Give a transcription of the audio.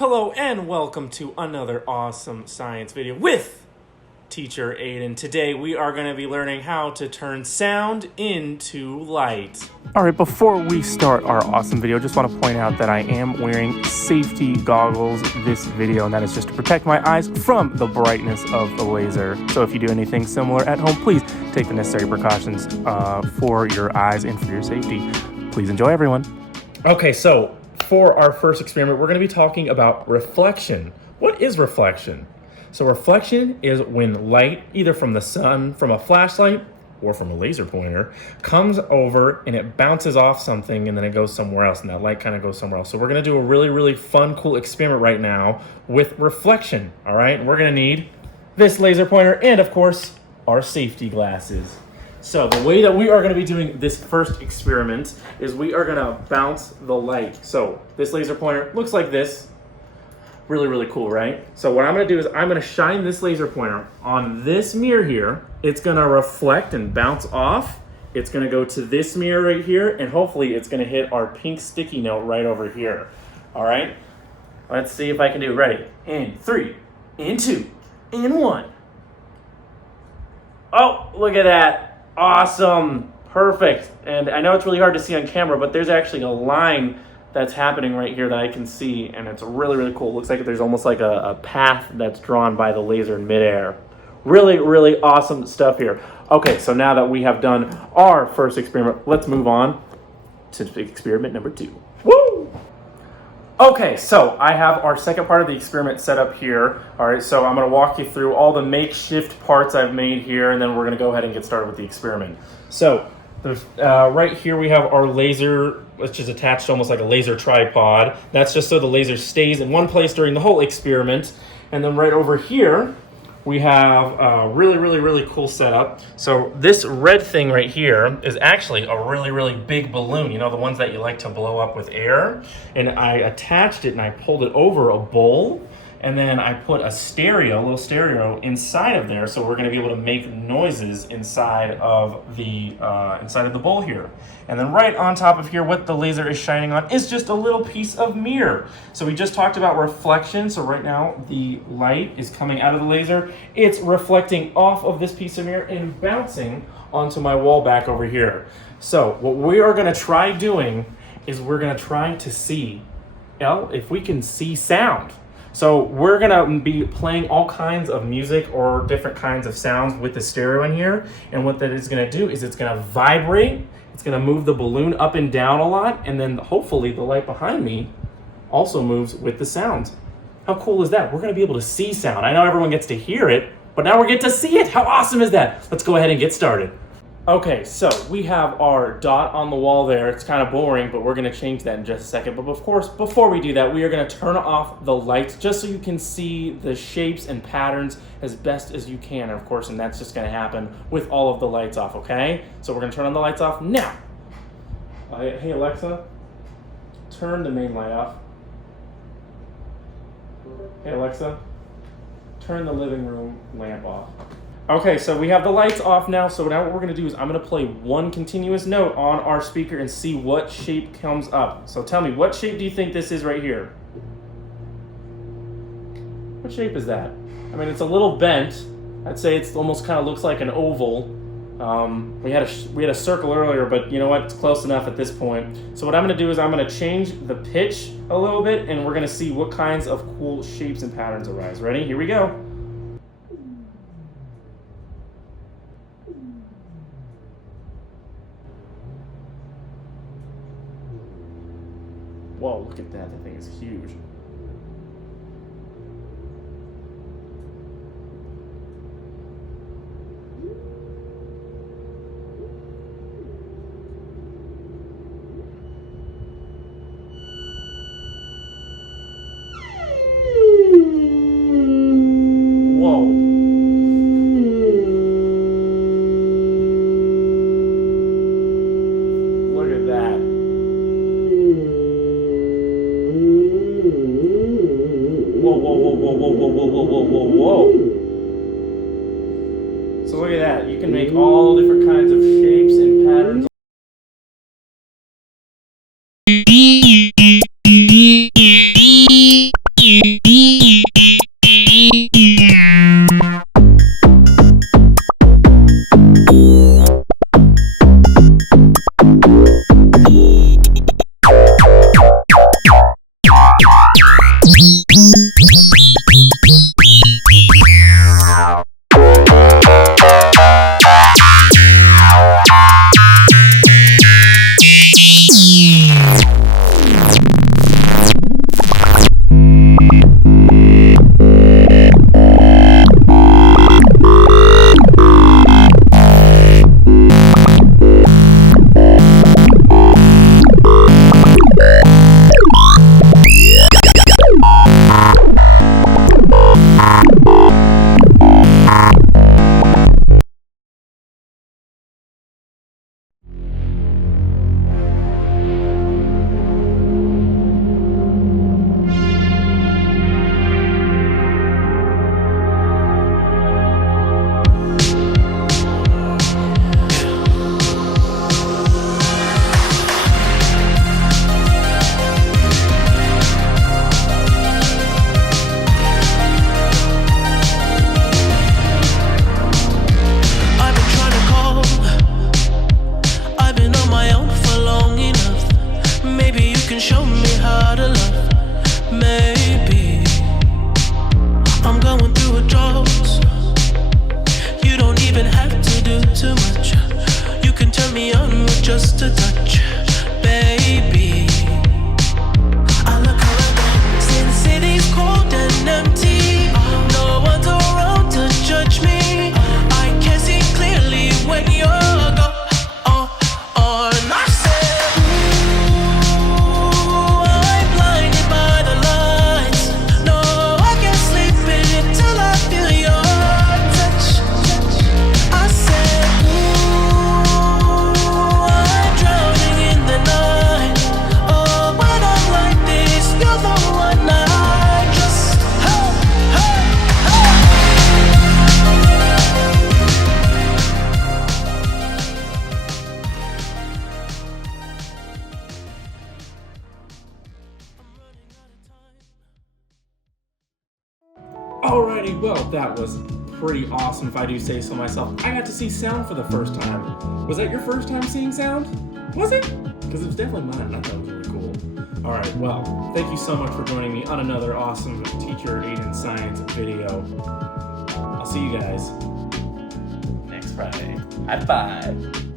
Hello and welcome to another awesome science video with Teacher Aiden. Today we are going to be learning how to turn sound into light. Alright, before we start our awesome video, just want to point out that I am wearing safety goggles this video, and that is just to protect my eyes from the brightness of the laser. So if you do anything similar at home, please take the necessary precautions for your eyes and for your safety. Please enjoy, everyone. Okay, so for our first experiment, we're going to be talking about reflection. What is reflection? So reflection is when light, either from the sun, from a flashlight, or from a laser pointer, comes over and it bounces off something and then it goes somewhere else, and that light kind of goes somewhere else. So we're going to do a really fun, cool experiment right now with reflection, all right? We're going to need this laser pointer and, of course, our safety glasses. So the way that we are going to be doing this first experiment is we are going to bounce the light. So this laser pointer looks like this. Really cool, right? So what I'm going to do is I'm going to shine this laser pointer on this mirror here. It's going to reflect and bounce off. It's going to go to this mirror right here, and hopefully it's going to hit our pink sticky note right over here. All right? Let's see if I can do it. Ready? In 3, in 2, in 1. Oh, look at that. Awesome. Perfect. And I know it's really hard to see on camera, but there's actually a line that's happening right here that I can see, and it's really cool. It looks like there's almost like a path that's drawn by the laser in midair. Really awesome stuff here. Okay, so now that we have done our first experiment, let's move on to experiment number 2. Woo! Okay, so I have our second part of the experiment set up here. All right, so I'm going to walk you through all the makeshift parts I've made here, and then we're going to go ahead and get started with the experiment. So right here we have our laser, which is attached almost like a laser tripod. That's just so the laser stays in one place during the whole experiment. And then right over here, we have a really cool setup. So this red thing right here is actually a really big balloon. You know, the ones that you like to blow up with air. And I attached it and I pulled it over a bowl. And then I put a little stereo inside of there, so we're going to be able to make noises inside of the bowl here. And then right on top of here, what the laser is shining on is just a little piece of mirror. So we just talked about reflection. So right now the light is coming out of the laser. It's reflecting off of this piece of mirror and bouncing onto my wall back over here. So what we are going to try doing is we're going to try to see if we can see sound. So we're going to be playing all kinds of music or different kinds of sounds with the stereo in here. And what that is going to do is it's going to vibrate. It's going to move the balloon up and down a lot. And then hopefully the light behind me also moves with the sound. How cool is that? We're going to be able to see sound. I know everyone gets to hear it, but now we get to see it. How awesome is that? Let's go ahead and get started. Okay, so we have our dot on the wall there. It's kind of boring, but we're going to change that in just a second. But of course, before we do that, we are going to turn off the lights just so you can see the shapes and patterns as best as you can, of course, and that's just going to happen with all of the lights off, okay? So we're going to turn on the lights off now. Hey, Alexa, turn the main light off. Hey, Alexa, turn the living room lamp off. Okay, so we have the lights off now, so now what we're going to do is I'm going to play one continuous note on our speaker and see what shape comes up. So tell me, what shape do you think this is right here? What shape is that? I mean, it's a little bent. I'd say it almost kind of looks like an oval. We had a circle earlier, but you know what? It's close enough at this point. So what I'm going to do is I'm going to change the pitch a little bit, and we're going to see what kinds of cool shapes and patterns arise. Ready? Here we go. Whoa, look at that. That thing is huge. Whoa. Look at that. Whoa. So look at that. You can make all different kinds of shapes and patterns. Show me how to love. Maybe I'm going through a drought. You don't even have to do too much. You can turn me on with just a touch, baby. I look around, see the city's cold and empty. No one's around to judge me. I can see clearly when you're gone. And I said, Alrighty, well, that was pretty awesome if I do say so myself. I got to see sound for the first time. Was that your first time seeing sound? Was it? Because it was definitely mine and I thought it was really cool. Alright, well, thank you so much for joining me on another awesome Teacher Aid in Science video. I'll see you guys Next Friday. High five.